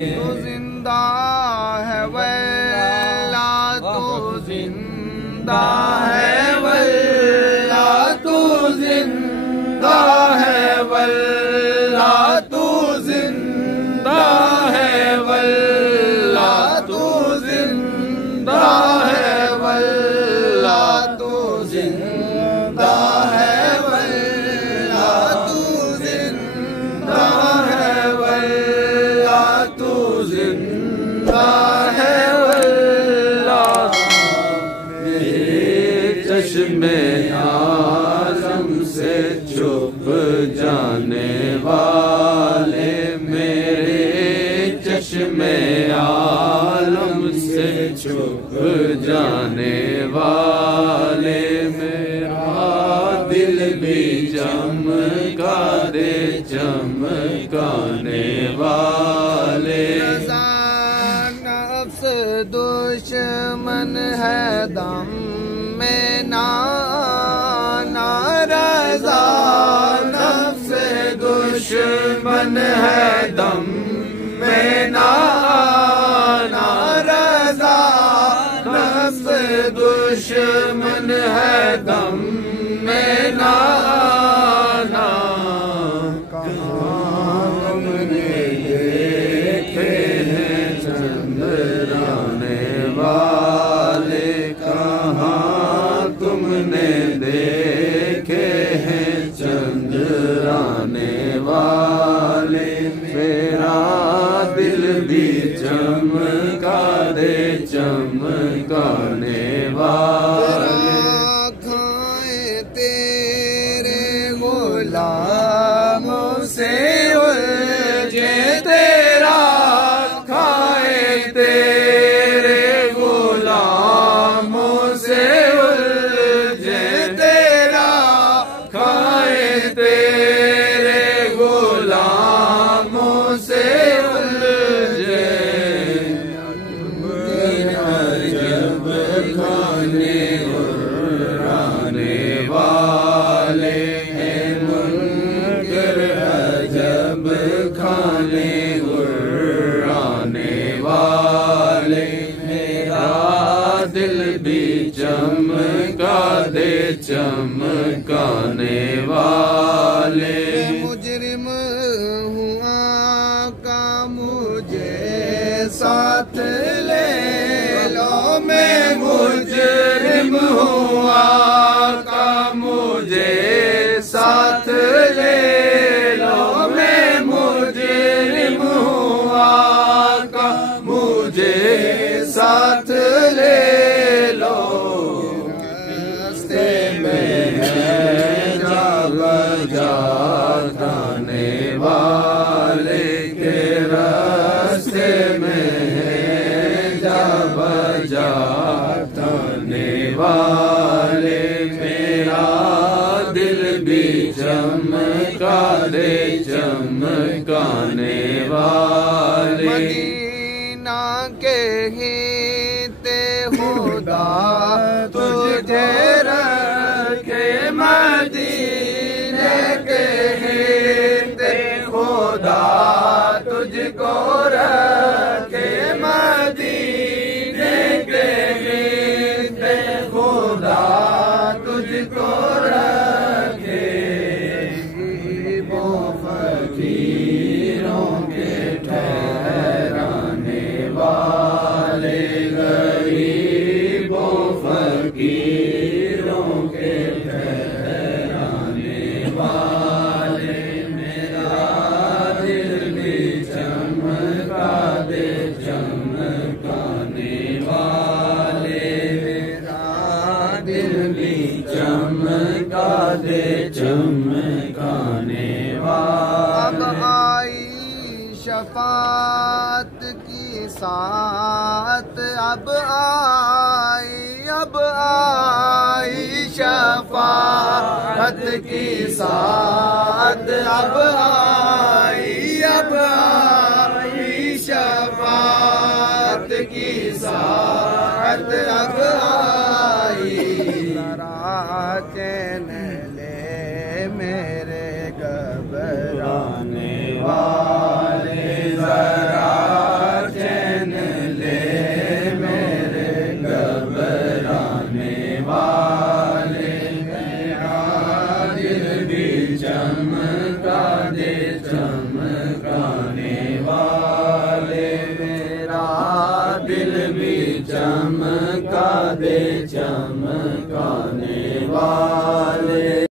तू जिंदा है वल्ला, तू जिंदा है वल्ला, तू जिंदा है वल्ला, तू जिंदा है वल्ला, तू जिंदा है वल्ला, तू जिंदा है वल्ला, तू जिंदा है वल्ला, तू जिंदा है वल्ला। मेरे चश्मे आज़म से छुप जाने वाले, मेरे चश्मे आलम से छुप जाने वाले, मेरा दिल भी चमका दे चमकाने वाले। नफ्स दुश्मन है दम में ना रज़ा, नफ्स दुश्मन है दम में ना रज़ा, नफ्स दुश्मन है दम में ना तुमने देखे हैं चंद्राने वाले, कहाँ तुमने देखे हैं चंद्राने वाले, मेरा दिल भी चमका दे चमकाने वाले। खाए तेरे गुलामों से उलझे, तेरा खाए तेरे गुलामों से उलझे, तेरा खाए तेरे गुलामों से उलझे। अजब खाने उड़ाने वाले हैं मुनकर, अजब खाने उड़ाने वाले, मेरा दिल भी चमका दे चमकाने वाले। मुजरिम हुआ का मुझे साथ ले लो, मैं मुजरिम हुआ का मुझे साथ ले लो, मैं मुजरिम हुआ का मुझे साथ ले लो। रास्ते में है जा बजाने वाले के, रास्ते में है जा बजाने वाले, मेरा दिल भी चमका दे चमकाने वाले। मदीना के हिते खुदा तुझे रखे, मदीने के हिते खुदा तुझको रखे, मदीने के हिते खुदा तुझको रखे। वो फकीरों के ठहराने वाले, गरीबों फकीरों के ठहराने वाले, मेरा दिल भी चमका दे चमकाने वाले, मेरा दिल भी चमका दे चमकाने वाले। अब आई शफात की साथ, अब आई शफात की साथ, अब आई शफात की साथ, अब आई। चैन ले मेरे घबराने वाले, जरा भी चमका दे चमकाने वाला